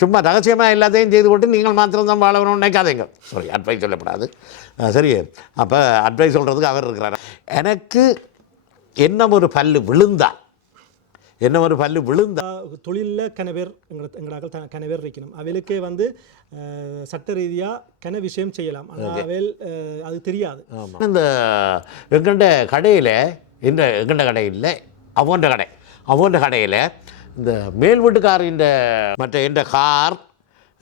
சும்மா ரகசியமாக எல்லாத்தையும் செய்து போட்டு நீங்கள் மாத்திரம் தான் வாழணும்னு நினைக்காதீங்க. சாரி, அட்வைஸ் சொல்லப்படாது. சரி, அப்போ அட்வைஸ் சொல்கிறதுக்கு அவர் இருக்கிறார். எனக்கு என்ன ஒரு பல்லு விழுந்தா தொழிலில் கனவேர் எங்களாக கனவேர் இருக்கணும். அவளுக்கே வந்து சட்ட ரீதியாக கன விஷயம் செய்யலாம். ஆனால் அவள் அது தெரியாது. இந்த எங்கண்ட கடையில் எங்கண்ட கடையில் அவன்ற கடையில் இந்த மேல் வீட்டுக்காரின் மற்ற என்ற கார்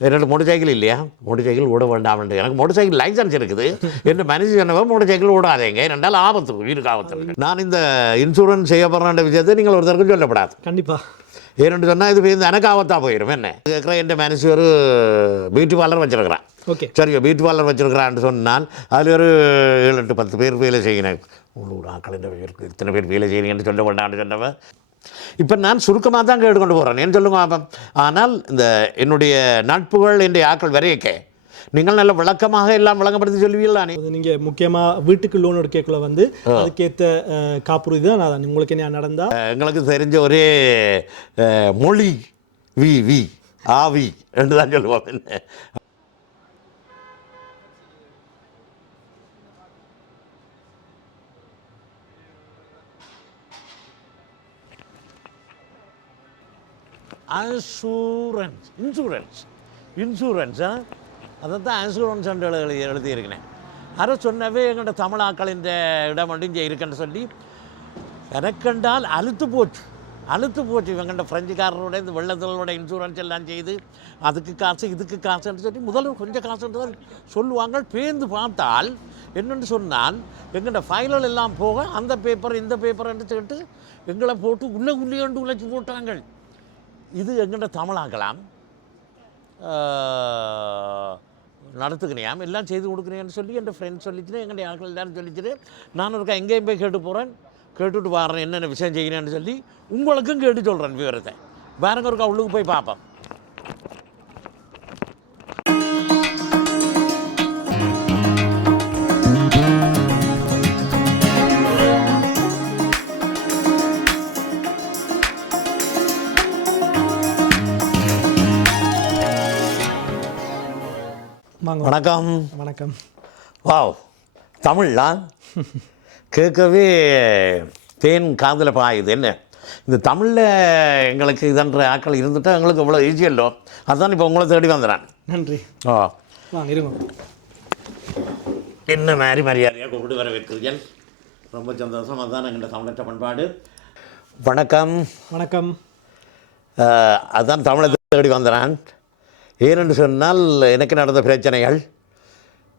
என்னோட மோட்டர் சைக்கிள் இல்லையா, மோட்டர் சைக்கிள் ஓட வேண்டாம். எனக்கு மோட்டர் சைக்கிள் லைசன்ஸ் இருக்குது. என் மனுஷன் சொன்னவோ மோட்டர் சைக்கிள் ஓடாதேங்க, ரெண்டால் ஆபத்து, உயிருக்கு ஆபத்து. நான் இந்த இன்சூரன்ஸ் செய்யப்படுற விஷயத்தை நீங்கள் ஒருத்தருக்கும் சொல்லப்படாது. கண்டிப்பாா. ஏன்னு சொன்னால் இது எனக்கு ஆபத்தாக போயிடும். என்ன கேட்குற என் மனுஷன் ஒரு பியூட்டி பார்லர் வச்சுருக்கிறான். ஓகே, சரியோ, பியூட்டி பார்லர் வச்சுருக்கிறான்னு சொன்னால் அதில் ஒரு 7-8-10 பேர் வேலை செய்யணும். ஒரு ஆக்கள் இந்த பேருக்கு இத்தனை பேர் வேலை செய்யணுன்னு சொல்ல வேண்டாம்னு சொன்னவன். இப்போ நான் சுருக்கமாக தான் கேட்டுக்கொண்டு போகிறேன். ஏன்னு சொல்லுங்க பாப்பா. ஆனால் இந்த என்னுடைய நட்புகள் என்னுடைய ஆக்கள் வரையக்க நீங்கள் நல்ல விளக்கமாக எல்லாம் விளங்கப்படுத்தி சொல்லுவீங்களா? நீங்கள் முக்கியமாக வீட்டுக்கு லோன் எடுக்கக்குள்ள வந்து அதுக்கேற்ற காப்புறுதி தான் நான் உங்களுக்கு என்ன நடந்தால் எங்களுக்கு தெரிஞ்ச ஒரே மொழி வி ஆவி என்று தான் சொல்லுவோம். என்ன இன்சூரன்ஸா அதை தான் இன்சூரன்ஸ் எழுதியிருக்கிறேன். அதை சொன்னவே எங்கள்கிட்ட தமிழாக்கள் இந்த இடம் மட்டும் இங்கே இருக்குன்னு சொல்லி எனக்கண்டால் அழுத்து போச்சு. இவங்கள்ட்ட ஃப்ரெஞ்சுக்காரரோட இந்த வெள்ளத்தோட இன்சூரன்ஸ் எல்லாம் செய்து அதுக்கு காசு இதுக்கு காசுன்னு சொல்லி முதல்ல கொஞ்சம் காசுன்றது தான் சொல்லுவாங்க. பேர்ந்து பார்த்தால் என்னென்னு சொன்னால் எங்கள்கிட்ட ஃபைனல் எல்லாம் போக அந்த பேப்பர் இந்த பேப்பர்ன்னு சொல்லிட்டு எங்களை போட்டு உள்ளே உழைச்சி போட்டாங்க. இது எங்கள்கிட்ட தமிழாக்கலாம் நடத்துக்கினியாம் எல்லாம் செய்து கொடுக்குறேன்னு சொல்லி என் ஃப்ரெண்ட்ஸ் சொல்லிச்சுட்டு எங்களுடைய ஆட்கள் எல்லாரும் சொல்லிச்சுட்டு நான் இருக்கா எங்கேயும் போய் கேட்டு போகிறேன், கேட்டுட்டு வரேன் என்னென்ன விஷயம் செய்கிறேன்னு சொல்லி உங்களுக்கும் கேட்டு சொல்கிறேன் விவரத்தை. வேறங்க இருக்கா உள்ளுக்கு போய் பார்ப்பேன். வணக்கம். வணக்கம். வாவ், தமிழ்லாம் கேட்கவே தேன் காதில் பாயுது. என்ன இந்த தமிழில் எங்களுக்கு இதன்ற ஆக்கள் இருந்துட்டால் எங்களுக்கு இவ்வளோ ஈஸி இல்லோ. அதுதான் இப்போ உங்களை தேடி வந்துடுறேன். நன்றி. இருங்க. என்ன மரியாதையாக கூப்பிட்டு வர வைக்கிறீர்கள், ரொம்ப சந்தோஷம். அதுதான் எங்கள்கிட்ட தமிழற்ற பண்பாடு. வணக்கம். வணக்கம். அதுதான் தமிழை தேடி வந்துடுறேன். ஏனென்று சொன்னால் எனக்கு நடந்த பிரச்சனைகள்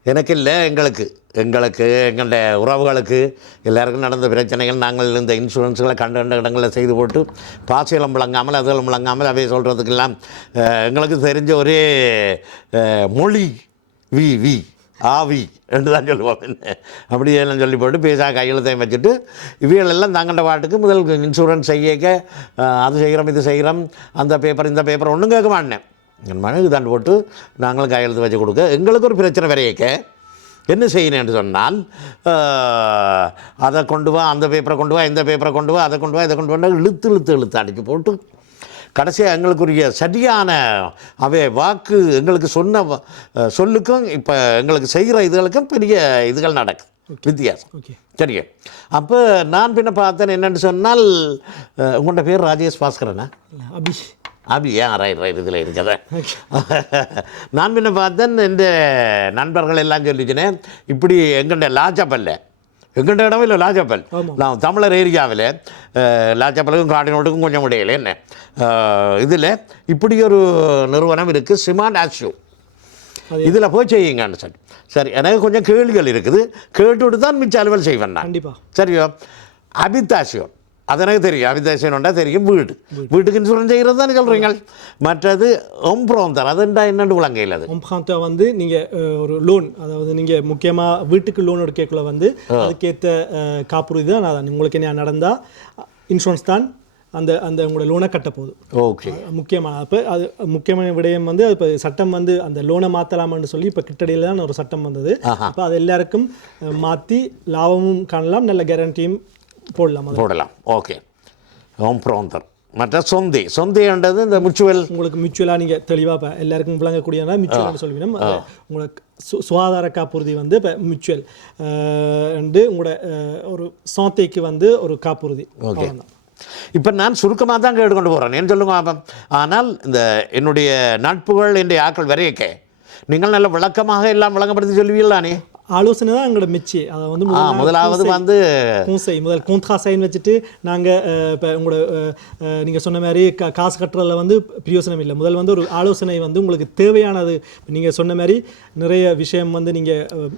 எனக்கு இல்லை, எங்களுக்கு எங்களுடைய உறவுகளுக்கு எல்லாருக்கும் நடந்த பிரச்சனைகள் நாங்கள் இந்த இன்சூரன்ஸுகளை கண்ட இடங்களில் செய்து போட்டு பாசியலம் விளங்காமல் அதுகளும் விளங்காமல் அவை சொல்கிறதுக்கெல்லாம் எங்களுக்கு தெரிஞ்ச ஒரே மொழி வி ஆவி என்று தான் சொல்லுவோம். என்ன அப்படி எல்லாம் சொல்லி போட்டு பேசா கையெழுத்தையும் வச்சுட்டு இவைகளெல்லாம் தாங்கண்ட பாட்டுக்கு முதல் இன்சூரன்ஸ் செய்யக்க அது செய்கிறோம் இது செய்கிறோம் அந்த பேப்பர் இந்த பேப்பர் ஒன்றும் கேட்க மாட்டேன். என் மனைவி தாண்டு போட்டு நாங்களும் கையெழுத்து வச்சு கொடுக்க எங்களுக்கு ஒரு பிரச்சனை வரையக்க என்ன செய்யணும்னு சொன்னால் அதை கொண்டு வா, அந்த பேப்பரை கொண்டு வா, இந்த பேப்பரை கொண்டு வா, அதை கொண்டு வா, இதை கொண்டு வா, இழுத்து அடித்து போட்டு கடைசியாக எங்களுக்குரிய சரியான அவை வாக்கு எங்களுக்கு சொன்ன சொல்லுக்கும் இப்போ எங்களுக்கு செய்கிற இதுகளுக்கும் பெரிய இதுகள் நடக்கும் வித்தியாசம். சரிங்க. அப்போ நான் பின்ன பார்த்தேன் என்னென்னு சொன்னால் உங்களோட பேர் ராஜேஷ் பாஸ்கரனா? அபியா? ரைட் இதில் இருக்கிறத நான் பின்ன பார்த்தேன். இந்த நண்பர்கள் எல்லாம் சொல்லிச்சுனேன் இப்படி எங்கள்ட லாச்சப்பல்ல எங்கள்ட இடம் இல்லை லாச்சப்பல் நான் தமிழர் ஏரியாவில் லாச்சப்பலுக்கும் காட்டினோட்டுக்கும் கொஞ்சம் முடியலை. என்ன இதில் இப்படி ஒரு நிறுவனம் இருக்குது சிமாண்ட் ஆஷ்யூ, இதில் போய் செய்யுங்கன்னு சொல்லி. சரி, எனக்கு கொஞ்சம் கேள்விகள் இருக்குது, கேட்டுவிட்டு தான் மிச்ச அலுவல் செய்வேன் நான். கண்டிப்பாக. சரியோ, அபிதாசியோ அது எனக்கு தெரியும். அபிதாசியம்னா தெரியும். வீட்டுக்கு இன்சூரன்ஸ் செய்கிறது தானே சொல்கிறீங்க. மற்றது ஒம்ப்ரோந்தர் அதுண்டா என்னென்னு விளங்கையில் அது ஒம்ப்ரோந்தா வந்து நீங்கள் ஒரு லோன், அதாவது நீங்கள் முக்கியமாக வீட்டுக்கு லோன் எடுக்கக்குள்ள வந்து அதுக்கேற்ற காப்புறுதி தான் நான் உங்களுக்கு என்ன நடந்தால் இன்சூரன்ஸ் தான் அந்த அந்த உங்களோட லோனை கட்ட போகுது. ஓகே, முக்கியமான அப்போ அது முக்கியமான விடயம் வந்து இப்போ சட்டம் வந்து அந்த லோனை மாற்றலாமான்னு சொல்லி இப்போ கிட்டடியில் தான் ஒரு சட்டம் வந்தது. அப்போ அது எல்லாருக்கும் மாற்றி லாபமும் காணலாம், நல்ல கேரண்டியும் போடலாம். ஓகே, ஓம்ப்ரோந்தர் மற்ற சொந்தேன்றது இந்த முச்சுவல். உங்களுக்கு மியூச்சுவலாக நீங்கள் தெளிவாக எல்லாருக்கும் விளங்கக்கூடியனா மியூச்சுவல்னு சொல்லுவீங்க. உங்களுக்கு சுகாதார காப்புறுதி வந்து இப்போ மியூச்சுவல் வந்து உங்களோட ஒரு சாந்தைக்கு வந்து ஒரு காப்புறுதி. ஓகே, இப்போ நான் சுருக்கமாக தான் கேட்டுக்கொண்டு போகிறேன், ஏன்னு சொல்லுங்க அப்போ. ஆனால் இந்த என்னுடைய நட்புகள் என்னுடைய ஆக்கள் வரையக்க நீங்கள் நல்ல விளக்கமாக எல்லாம் விளங்கப்படுத்தி சொல்லுவீங்களானே. ஆலோசனை தான் எங்களோட மிச்சி. அதை வந்து முதலாவது வந்து முதல் கோந்த்ரா சைன் வச்சுட்டு நாங்கள் இப்போ உங்களோட நீங்கள் சொன்ன மாதிரி காசு கட்டுறதுல வந்து பிரயோசனம் இல்லை. முதல் வந்து ஒரு ஆலோசனை வந்து உங்களுக்கு தேவையானது. நீங்கள் சொன்ன மாதிரி நிறைய விஷயம் வந்து நீங்கள்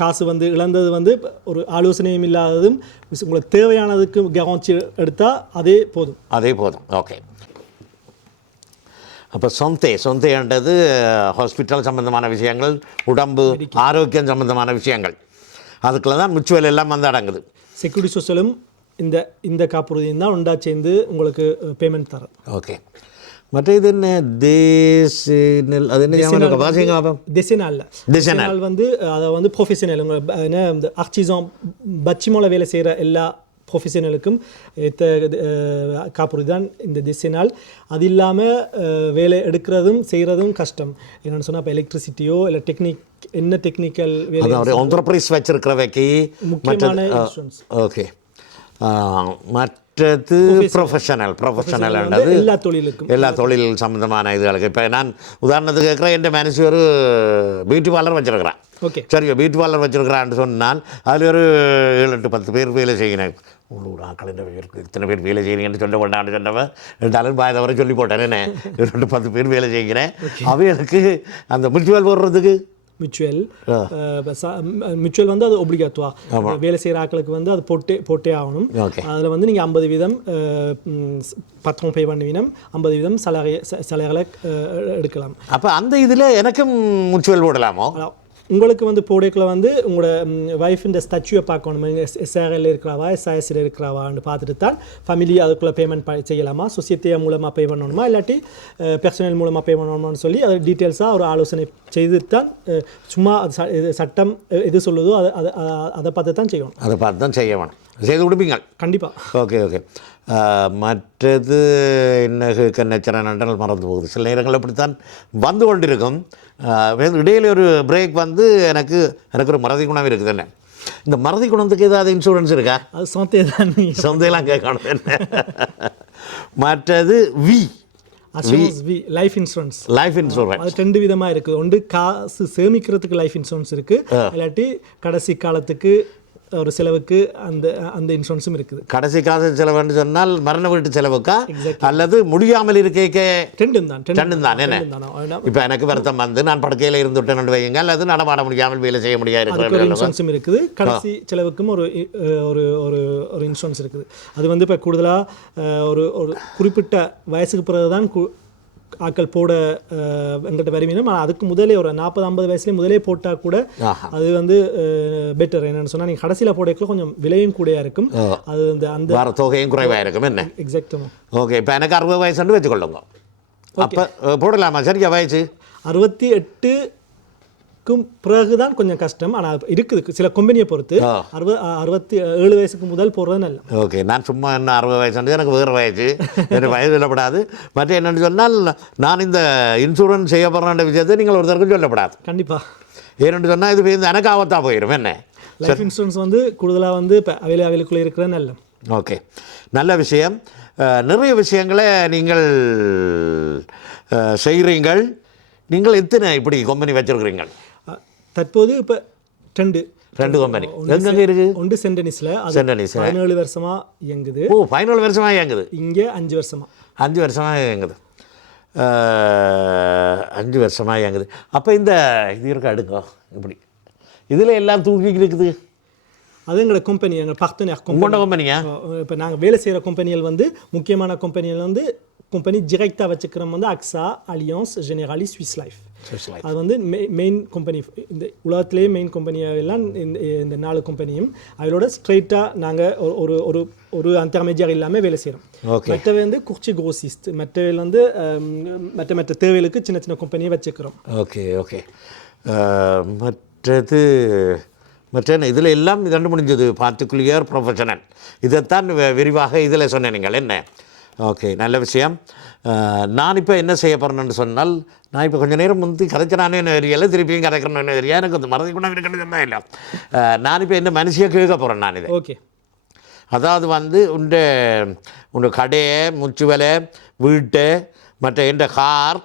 காசு வந்து இழந்தது வந்து ஒரு ஆலோசனையும் இல்லாததும் உங்களுக்கு தேவையானதுக்கு கவனிச்சு எடுத்தால் அதே போதும். ஓகே, அப்போ சொந்தைன்றது ஹாஸ்பிட்டல் சம்பந்தமான விஷயங்கள், உடம்பு ஆரோக்கியம் சம்பந்தமான விஷயங்கள், அதுக்குள்ள தான் மிச்சுவல் எல்லாம் வந்து அடங்குது. செக்யூரிட்டி சொசலும் இந்த காப்புறுதியும் தான் ஒன்றா சேர்ந்து உங்களுக்கு பேமெண்ட் தரும். ஓகே, மற்ற இது என்ன தேசினல், அது என்ன வாசிங்க. டெசினால் வந்து அதை வந்து ப்ரொஃபஷனல் என்ன இந்த ஆர்டிசான் பச்சிமோல வேலை செய்கிற எல்லா ப்ரொஃபஷனலுக்கும் ஏற்ற காப்புறுதி தான் இந்த டெசினால். அது இல்லாமல் வேலை எடுக்கிறதும் செய்கிறதும் கஷ்டம். என்னென்னு சொன்னால் இப்போ எலக்ட்ரிசிட்டியோ இல்லை டெக்னிக்கல் வேலை என்டர்பிரைஸ் வச்சிருக்கிறவைக்கு முக்கியமான இன்சூரன்ஸ். ஓகே, மற்றது ப்ரொஃபஷனல்ன்றது எல்லா தொழில் சம்மந்தமான இதுகளுக்கு. இப்போ நான் உதாரணத்துக்கு கேட்குறேன், என் மனசு ஒரு பியூட்டி பார்லர் வச்சுருக்கிறேன். ஓகே, சரி, பியூட்டி பார்லர் வச்சுருக்கிறான்னு சொன்னால் அதில் ஒரு 7-10 பேர் வேலை செய்கிறேன். உள்ளூர் ஆக்கள் இத்தனை பேர் வேலை செய்கிறீங்கன்னு சொல்ல வேண்டாம்னு சொன்னவன் ரெண்டாலும் பாயதவரை சொல்லி போட்டேன். என்ன 7-10 பேர் வேலை செய்கிறேன். அவைகளுக்கு அந்த மியூச்சுவல் போடுறதுக்கு மியூச்சுவல் வந்து அது ஒப்ளிகேட்டுவா. வேலை செய்கிற ஆக்களுக்கு வந்து அது போட்டே ஆகணும். அதில் வந்து நீங்கள் 50% பத்திரம் பே பண்ணுவீங்க, 50% சலகளை எடுக்கலாம். அப்போ அந்த இதில் எனக்கும் மியூச்சுவல் போடலாமோ? உங்களுக்கு வந்து போடைக்குள்ள வந்து உங்களோட வைஃபின் ஸ்டாச்சுவை பார்க்கணும். எஸ்ஆர்எல் இருக்கிறாவா எஸ்ஐஎஸ்சில் இருக்கிறாவான்னு பார்த்துட்டு தான் ஃபேமிலி அதுக்குள்ளே பேமெண்ட் செய்யலாமா, சொசைட்டியா மூலமாக பே பண்ணணுமா இல்லாட்டி பர்சனல் மூலமாக பே பண்ணணுமான்னு சொல்லி அது டீட்டெயில்ஸாக ஒரு ஆலோசனை செய்து தான் சும்மா சட்டம் எது சொல்லுதோ அதை பார்த்து தான் செய்யணும். அதை பார்த்து தான் செய்யணும். செய்து கொடுப்பீங்க கண்டிப்பாக. ஓகே, மற்றது என்ன நெச்சரன்றால் மறந்து போகுது. சில நேரங்கள் அப்படித்தான் வந்து கொண்டிருக்கும். இடையில ஒரு பிரேக் வந்து எனக்கு ஒரு மறதி குணம் இருக்குது. என்ன இந்த மறதி குணத்துக்கு ஏதாவது இன்சூரன்ஸ் இருக்கா? அது சொந்தையெல்லாம் கேட்கணும். என்ன மற்றது லைஃப் இன்சூரன்ஸ் அது 2 விதமாக இருக்குது. ஒன்று காசு சேமிக்கிறதுக்கு லைஃப் இன்சூரன்ஸ் இருக்குது, இல்லாட்டி கடைசி காலத்துக்கு ஒரு செலவுக்கு அந்த இன்சூரன்ஸும் இருக்குது. கடைசி கால செலவுன்னு சொன்னால் மரண வீட்டு செலவுக்கா அல்லது முடியாமல் இருக்க? ரெண்டும் தான். என்ன இப்போ எனக்கு வருத்தம் வந்து நான் படுக்கையில் இருந்துவிட்டேன் வையுங்க, அல்லது நடமாட முடியாமல் வேலை செய்ய முடியாது இன்சூரன்ஸும் இருக்குது. கடைசி செலவுக்கும் ஒரு இன்சூரன்ஸ் இருக்குது. அது வந்து இப்போ கூடுதலாக ஒரு குறிப்பிட்ட வயசுக்கு பிறகு தான் ஆக்கள் போட எங்கிட்ட வருவீங்க. ஆனால் அதுக்கு முதலே ஒரு 40-50 வயசுலேயே முதலே போட்டால் கூட அது வந்து பெட்டர். என்னென்னு சொன்னால் நீங்கள் கடைசியில் போடக்குள்ள கொஞ்சம் விலையும் கூடயாக இருக்கும், அது அந்த வர தொகையும் குறைவாக இருக்கும். என்ன எக்ஸாக்டாக. ஓகே, இப்போ எனக்கு 60 வயசுன்னு வச்சுக்கொள்ளுங்க. அப்போ போடலாமா? சரியா வயசு 68க்கும் பிறகுதான் கொஞ்சம் கஷ்டம். ஆனால் இருக்குது சில கம்பெனியை பொறுத்து 67 வயசுக்கு முதல் போடுறது நல்ல. ஓகே, நான் சும்மா என்ன 60 வயசு எனக்கு வேறு வயசு எனக்கு வயது சொல்லப்படாது. மற்ற என்னென்னு சொன்னால் நான் இந்த இன்சூரன்ஸ் செய்ய போகிற விஷயத்தை நீங்கள் ஒருத்தருக்கும் சொல்லப்படாது. கண்டிப்பாக. ஏன்னு சொன்னால் இது எனக்கு ஆபத்தாக போயிடும். என்ன லைஃப் இன்சூரன்ஸ் வந்து கூடுதலாக வந்து இப்போ அவைலக்குள்ளே இருக்கிற நல்ல. ஓகே, நல்ல விஷயம். நிறைய விஷயங்களை நீங்கள் செய்கிறீங்கள். நீங்கள் எத்தனை இப்படி கம்பெனி வச்சுருக்கிறீங்க? தற்போது இப்போ 2 கம்பெனி எங்கே இருக்குது? ஒன்று சென்டனிஸில் 17 வருஷமாக இயங்குது. 17 வருஷமாக இயங்குது. இங்கே 5 வருஷமாக இயங்குது. 5 வருஷமாக இயங்குது. அப்போ இந்த இது இருக்க அடுங்க இப்படி இதில் எல்லாம் தூக்கி இருக்குது. அது எங்களோட கம்பெனி, எங்கள் பார்ட்னர் கம்பெனியா? இப்போ நாங்கள் வேலை செய்கிற கம்பெனிகள் வந்து முக்கியமான கம்பெனிகள் வந்து கம்பெனி டிரெக்டாக வச்சுக்கிறோம் வந்து அக்ஸா, அலியன்ஸ், ஜெனராலி, ஸ்விஸ் லைஃப். அது வந்து மெயின் கம்பெனி, இந்த உலகத்திலேயே மெயின் கம்பெனியெல்லாம் இந்த 4 கம்பெனியும் அவளோட ஸ்ட்ரைட்டாக நாங்கள் ஒரு இன்டர்மீடியர் இல்லாமல் வேலை செய்கிறோம். மற்றவை வந்து குர்ச்சி குரோசிஸ்ட், மற்றவை வந்து மற்ற தேவைகளுக்கு சின்ன சின்ன கம்பெனியை வச்சுக்கிறோம். ஓகே. மற்ற இதில் எல்லாம் இதண்டு முடிஞ்சது. பார்ட்டிகுலர் ப்ரொஃபஷனல் இதைத்தான் விரிவாக இதில் சொன்னேன். நீங்கள் என்ன ஓகே, நல்ல விஷயம். நான் இப்போ என்ன செய்ய போகிறேன்னு சொன்னால், நான் இப்போ கொஞ்சம் நேரம் முந்தி கதைச்சினானே தெரியல, திருப்பியும் கதைக்கணும்னு தெரியல, எனக்கு வந்து மறதி கூட இருக்குன்னு சொன்னா இல்லை. நான் இப்போ என்ன மனுஷியை கேட்க போகிறேன் நான் இதை. ஓகே. அதாவது வந்து உண்ட கடையை, முச்சுவலை, வீட்டை, மற்ற எந்த கார்,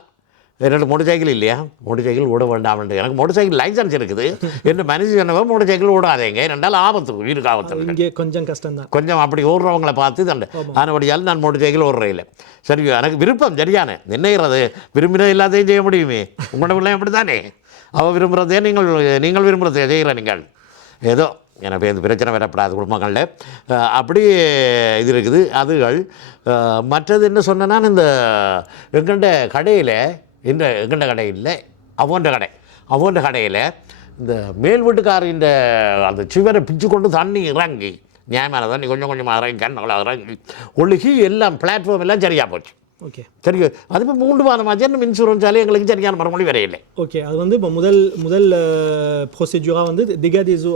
என்னோட மோட்டர் சைக்கிள் இல்லையா, மோட்டர் சைக்கிள் ஓட வேண்டாம்ன்ட்டு. எனக்கு மோட்டர் சைக்கிள் லைசன்ஸ் இருக்குது. என்ன மனுஷன் சொன்னவோ மோட்டர் சைக்கிள் ஓடாதேங்க, ரெண்டாலும் ஆபத்து, உயிருக்கு ஆபத்து. இங்கே கொஞ்சம் கஷ்டம் தான், கொஞ்சம் அப்படி ஓடுறவங்களை பார்த்து தண்டை. ஆனபடியால் நான் மோட்டர் சைக்கிள் ஓடுறேன் இல்லை. சரி, எனக்கு விருப்பம் சரியான என்னைகிறது, விரும்பினது எல்லாத்தையும் செய்ய முடியுமே. உங்களோட பிள்ளை அப்படி தானே, அவள் விரும்புகிறதே நீங்கள் விரும்புகிறதே செய்கிற நீங்கள். ஏதோ எனக்கு இந்த பிரச்சனை வரப்படாது குடும்பங்களில், அப்படி இது இருக்குது அதுகள். மற்றது என்ன சொன்னேன்னா, இந்த எங்கண்ட கடையில், எங்கண்ட கடை இல்லை, அவன்ட கடையில் இந்த மேல் வீட்டுக்காரர் இந்த அந்த சிவரை பிச்சு கொண்டு தண்ணி இறங்கி, நியாயமான தண்ணி கொஞ்சம் கொஞ்சமாக இறங்கி, கண்ணங்களை இறங்கி ஒழுகி எல்லாம் பிளாட்ஃபார்ம் எல்லாம் சரியாக போச்சு. ஓகே, சரி. அது இப்போ 3 மாதமாச்சு, இன்னும் இன்சூரன்ஸாலே எங்களுக்கு சரியான மறுமொழி வரையில்லை. ஓகே. அது வந்து இப்போ முதல் ப்ரொசீஜராக வந்து திகாதேசு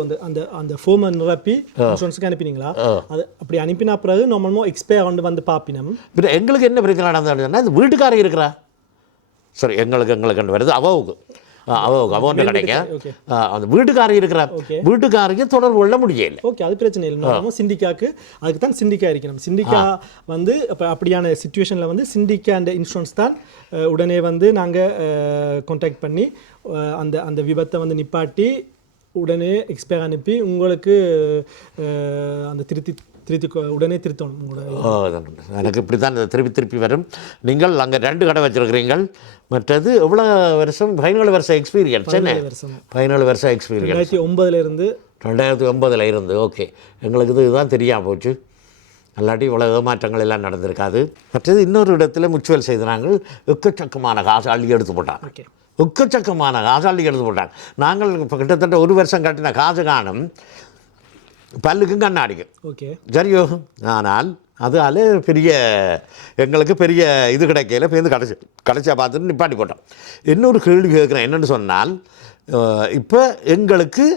அந்த ஃபோமை நிரப்பி இன்சூரன்ஸுக்கு அனுப்பினீங்களா? அது அப்படி அனுப்பினா பிறகு நம்மளும் எக்ஸ்பயர் வந்து பார்ப்பினோம். இப்போ எங்களுக்கு என்ன பிரச்சனை நடந்ததுன்னா, இந்த வீட்டுக்காரர் இருக்கிறா, சரி, எங்களுக்கு வருது அவவுக்கு அவன் கிடைக்க அந்த வீட்டுக்காரர் இருக்கிற வீட்டுக்காரருக்கு தொடர்பு கொள்ள முடியல. ஓகே, அது பிரச்சனை இல்லை. நம்ம சிண்டிக்காக்கு அதுக்கு தான் சிண்டிக்கா இருக்கணும். சிண்டிக்கா வந்து அப்போ அப்படியான சிச்சுவேஷனில் வந்து சிண்டிக்கா அந்த இன்சூரன்ஸ் தான் உடனே வந்து நாங்கள் கான்டாக்ட் பண்ணி அந்த விபத்தை வந்து நிப்பாட்டி உடனே எக்ஸ்பயர் அனுப்பி உங்களுக்கு அந்த உடனே திருத்தணும் உங்களோட. எனக்கு இப்படி தான் திருப்பி வரும். நீங்கள் அங்கே 2 கடை வச்சுருக்கிறீங்கள். மற்றது எவ்வளோ வருஷம்? 17 வருஷம் எக்ஸ்பீரியன்ஸ். என்ன 17 வருஷம் எக்ஸ்பீரியன்ஸ்? 2009 இருந்து. ஓகே, எங்களுக்கு இதுதான் தெரியாமல் போச்சு. அல்லாட்டி இவ்வளோ ஏமாற்றங்கள் எல்லாம் நடந்திருக்காது. மற்றது இன்னொரு இடத்துல முச்சுவல் செய்தாங்க, எக்கச்சக்கமான காசு அள்ளி எடுத்து போட்டாங்க. எக்கச்சக்கமான காசு அள்ளி எடுத்து போட்டாங்க. நாங்கள் இப்போ கிட்டத்தட்ட 1 வருஷம் கட்டின காசு காணும் பல்லுக்கும் கண்ணாடிக்கும். ஓகே, சரியோ. ஆனால் அதால் எங்களுக்கு பெரிய இது கிடைக்கல. இப்போ கடைசியாக பார்த்துட்டு நிப்பாட்டி போட்டோம். இன்னொரு கேள்வி கேட்குறேன், என்னென்னு சொன்னால், இப்போ எங்களுக்கு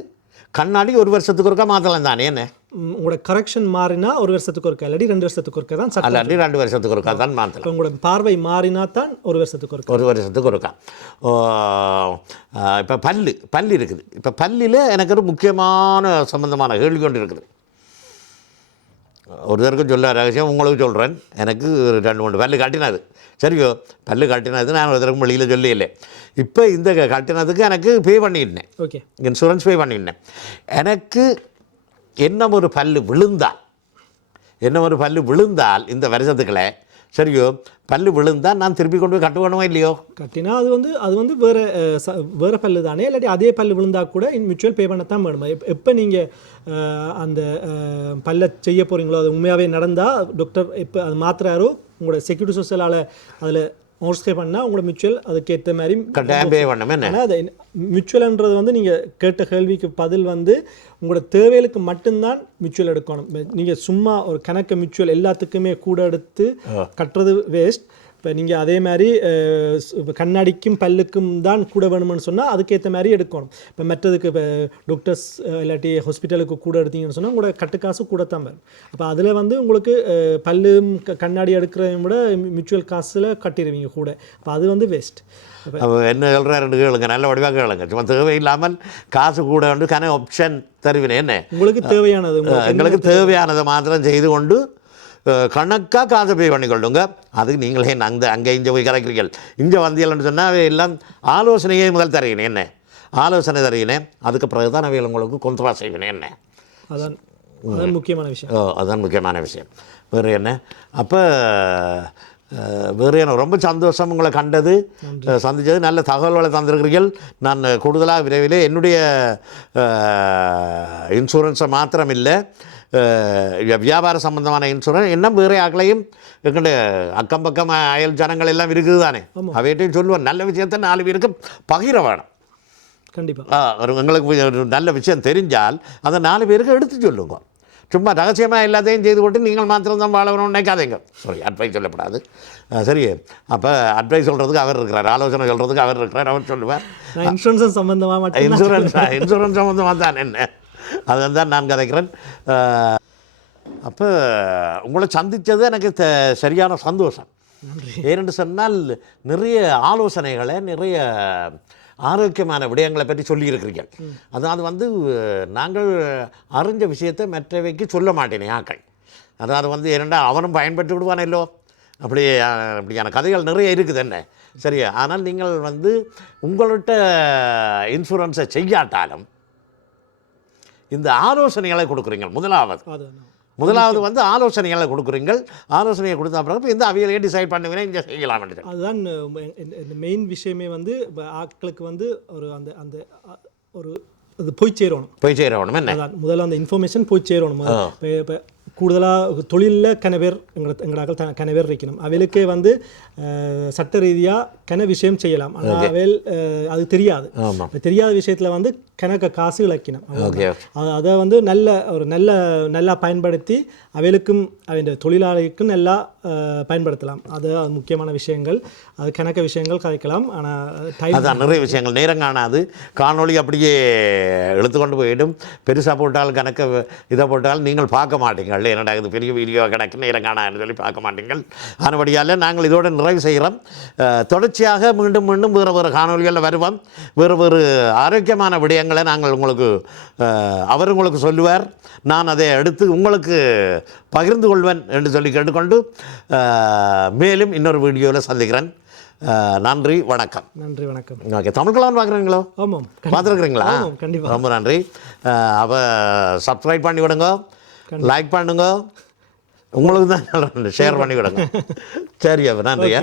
கண்ணாடி 1 வருஷத்துக்கு ஒருக்கா மாற்றலாம் தானே? என்ன உங்களோட கரெக்ஷன் மாறினா 1 வருஷத்துக்கு ஒருக்கா, இல்லாட்டி 2 வருஷத்துக்கு ஒருக்கா தான். இல்லாட்டி 2 வருஷத்துக்கு ஒருக்கா தான் மாற்றலாம். உங்களோட பார்வை மாறினா தான் 1 வருஷத்துக்கு ஒருக்கா. 1 வருஷத்துக்கு ஒருக்கா. இப்போ பல்லு இருக்குது. இப்போ பல்லில் எனக்கு ஒரு முக்கியமான சம்பந்தமான கேள்வி கொண்டு இருக்குது. ஒருத்தருக்கும் சொல்ல ரகசியம் உங்களுக்கு சொல்கிறேன். எனக்கு 2-3 பல்லு காட்டினது. சரியோ, பல்லு காட்டினது நான் ஒருத்தருக்கும் வெளியில் சொல்லல. இப்போ இந்த காட்டினதுக்கு எனக்கு பே பண்ணிட்டேன். ஓகே, இன்சூரன்ஸ் பே பண்ணிட்டேன். எனக்கு என்ன ஒரு பல்லு விழுந்தால் இந்த வருஷத்துக்குள்ள, சரியோ, பல்லு விழுந்தால் நான் திருப்பி கொண்டு போய் கட்டுவணுமா இல்லையோ? கட்டினா அது வந்து வேறு பல்லு தானே, இல்லாட்டி அதே பல்லு விழுந்தால் கூட மியூச்சுவல் பே பண்ணத்தான் வேணுமா? எப்போ நீங்கள் அந்த பல்லை செய்ய போகிறீங்களோ, அது உண்மையாகவே நடந்தால் டாக்டர் எப்போ அது மாத்திராரோ உங்களோட செக்யூரிட்டி சோசியலால் அதில் மோஸ்ட்லி பண்ணால் உங்களோட மியூச்சுவல் அதுக்கேற்ற மாதிரி கட்டாயம் பே பண்ணணும். ஆனால் அது மியூச்சுவல்ன்றது வந்து நீங்கள் கேட்ட கேள்விக்கு பதில் வந்து உங்களோட தேவைகளுக்கு மட்டும்தான் மியூச்சுவல் எடுக்கணும். நீங்கள் சும்மா ஒரு கணக்கு மியூச்சுவல் எல்லாத்துக்குமே கூட எடுத்து கட்டுறது வேஸ்ட். இப்போ நீங்கள் அதே மாதிரி கண்ணாடிக்கும் பல்லுக்கும் தான் கூட வேணும்னு சொன்னால் அதுக்கேற்ற மாதிரி எடுக்கணும். இப்போ மற்றதுக்கு இப்போ டாக்டர்ஸ் இல்லாட்டி ஹாஸ்பிட்டலுக்கு கூட எடுத்தீங்கன்னு சொன்னால் உங்களோட கட்டுக்காசு கூட தான் வரும். அப்போ அதில் வந்து உங்களுக்கு பல்லு கண்ணாடி எடுக்கிறத விட மியூச்சுவல் காசில் கட்டிடுவீங்க கூட. அப்போ அது வந்து வேஸ்ட். என்ன சொல்கிறேன் கேளுங்க, நல்ல வடிவாக கேளுங்க. சும்மா தேவையில்லாமல் காசு கூட வந்து ஆப்ஷன் தருவினேன். என்ன உங்களுக்கு தேவையானது, எங்களுக்கு தேவையானதை மாத்திரம் செய்து கொண்டு கணக்காக காசை பே பண்ணிக்கொள்ளுங்க. அதுக்கு நீங்களே அங்கே இங்கே போய் கரைக்கிறீர்கள். இங்கே வந்தியல்னு சொன்னால் அவை எல்லாம் ஆலோசனையே முதல் தருகிறேன். என்ன ஆலோசனை தருகிறேன், அதுக்கு பிறகு தான் அவைகள் உங்களுக்கு கொந்தரா செய்வேன். என்ன அதான் முக்கியமான விஷயம். அதுதான் முக்கியமான விஷயம். வேறு என்ன? அப்போ வேறு என்ன, ரொம்ப சந்தோஷம் உங்களை கண்டது, சந்தித்தது. நல்ல தகவல்களை தந்திருக்கிறீர்கள். நான் கூடுதலாக விரைவில் என்னுடைய இன்சூரன்ஸை மாத்திரம் இல்லை, வியாபார சம்பந்தமான இன்சூரன்ஸ் இன்னும் வேறு ஆக்களையும் எங்களுடைய அக்கம் பக்கம் அயல் ஜனங்கள் எல்லாம் இருக்குது தானே, அவையிட்டையும் சொல்லுவேன். நல்ல விஷயத்தை 4 பேருக்கு பகிர வேணும். கண்டிப்பாக எங்களுக்கு ஒரு நல்ல விஷயம் தெரிஞ்சால் அதை 4 பேருக்கு எடுத்து சொல்லுங்க. சும்மா ரகசியமாக எல்லாத்தையும் செய்து கொண்டு நீங்கள் மாத்திரம் தான் வாழணும்னு நினைக்காதீங்க. சாரி, அட்வைஸ் சொல்லப்படாது. சரி, அப்போ அட்வைஸ் சொல்கிறதுக்கு அவர் இருக்கிறார், ஆலோசனை சொல்கிறதுக்கு அவர் இருக்கிறார். அவர் சொல்லுவார் இன்சூரன்ஸ் சம்பந்தமாக இன்சூரன்ஸ் சம்பந்தமாக தான் என்ன, அதுதான் நான் கதைக்கிறேன். அப்போ உங்களை சந்தித்தது எனக்கு சரியான சந்தோஷம். நன்றி. ஏனென்று சொன்னால் நிறைய ஆலோசனைகளை, நிறைய ஆரோக்கியமான விடயங்களை பற்றி சொல்லியிருக்கிறீர்கள். அதாவது வந்து நாங்கள் அறிஞ்ச விஷயத்தை மற்றவைக்கு சொல்ல மாட்டேனே ஆக்கள். அதாவது வந்து என்னென்னா அவனும் பயன்பட்டு விடுவானல்லோ, அப்படியான கதைகள் நிறைய இருக்குது என்ன, சரியா? ஆனால் நீங்கள் வந்து உங்கள்கிட்ட இன்சூரன்ஸை செய்யாட்டாலும் இந்த ஆலோசனைகளை கொடுக்குறீங்க. முதலாவது வந்து ஆலோசனைகளை கொடுக்குறீங்கள். ஆலோசனையை கொடுத்த பிறகு இந்த அவையிலேயே டிசைட் பண்ணுவேன் இங்கே செய்யலாம். அதுதான் இந்த மெயின் விஷயமே வந்து ஆட்களுக்கு வந்து ஒரு அந்த அந்த ஒரு அது போய் சேரணும் என்ன முதல்ல அந்த இன்ஃபர்மேஷன் போய் சேரணும். இப்போ கூடுதலாக தொழிலில் கனவேர் எங்களாக்கள் கனவேர் இருக்கணும். அவைகளுக்கே வந்து சட்ட ரீதியாக கன விஷயம் செய்யலாம். ஆனால் அவையில் அது தெரியாது. தெரியாத விஷயத்தில் வந்து கணக்க காசு இழக்கணும். அதை வந்து நல்லா பயன்படுத்தி அவைகளுக்கும் அவன் தொழிலாளிக்கும் நல்லா பயன்படுத்தலாம். அது முக்கியமான விஷயங்கள், அது கணக்க விஷயங்கள் கதைக்கலாம். ஆனால் அதான் நிறைய விஷயங்கள் நேரம் காணாது. காணொளி அப்படியே எடுத்துக்கொண்டு போயிடும். பெருசாக போட்டால் கணக்க இதை போட்டால் நீங்கள் பார்க்க மாட்டீங்கள். என்னடா இது பெரிய வீடியோ கணக்கு நேரம் காணான்னு சொல்லி பார்க்க மாட்டீங்கள். ஆனபடியால் நாங்கள் இதோடு நிறைவு செய்கிறோம். தொடர்ச்சியாக மீண்டும் வேறு காணொலிகளில் வருவோம். வேறு ஆரோக்கியமான விடயங்களை நாங்கள் அவர் உங்களுக்கு சொல்லுவார். நான் அதை எடுத்து உங்களுக்கு பகிர்ந்து கொள்வேன் என்று சொல்லி கேட்டுக்கொண்டு மேலும் இன்னொரு வீடியோவில் சந்திக்கிறேன். நன்றி, வணக்கம். நன்றி, வணக்கம். ஓகே, தமிழ் கலான் பார்க்குறீங்களோ? ஆமாம், பார்த்துருக்குறீங்களா? கண்டிப்பாக. ரொம்ப நன்றி. சப்ஸ்கிரைப் பண்ணி விடுங்க, லைக் பண்ணுங்க. உங்களுக்கு தான் ஷேர் பண்ணி விடுங்க. சரி, அப்போ நன்றியா.